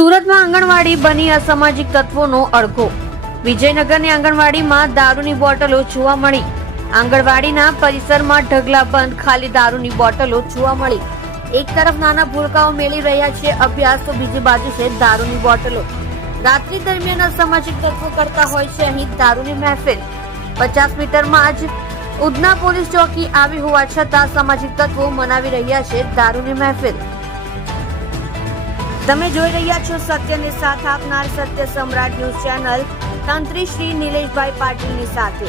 સુરતમાં આંગણવાડી બની અસામાજિક તત્વોનો અડઘો. વિજયનગરની આંગણવાડીમાં દારૂની બોટલો જોવા મળી. આંગણવાડીના પરિસરમાં ઢગલાબંધ ખાલી દારૂની બોટલો જોવા મળી. એક તરફ નાના ભૂલકાઓ મેળવી રહ્યા છે અભ્યાસ, તો બીજી બાજુ છે દારૂની બોટલો. રાત્રિ દરમિયાન અસામાજિક તત્વો કરતા હોય છે અહીં દારૂની મહેફિલ. 50 મીટરમાં જ ઉધના પોલીસ ચોકી આવી હોવા છતાં સામાજિક તત્વો મનાવી રહ્યા છે દારૂની મહેફિલ. તમે જોઈ રહ્યા છો સત્યને સાથ આપનાર સત્ય સમ્રાટ ન્યૂઝ ચેનલ તંત્રી શ્રી નિલેશભાઈ પાટીલની સાથે.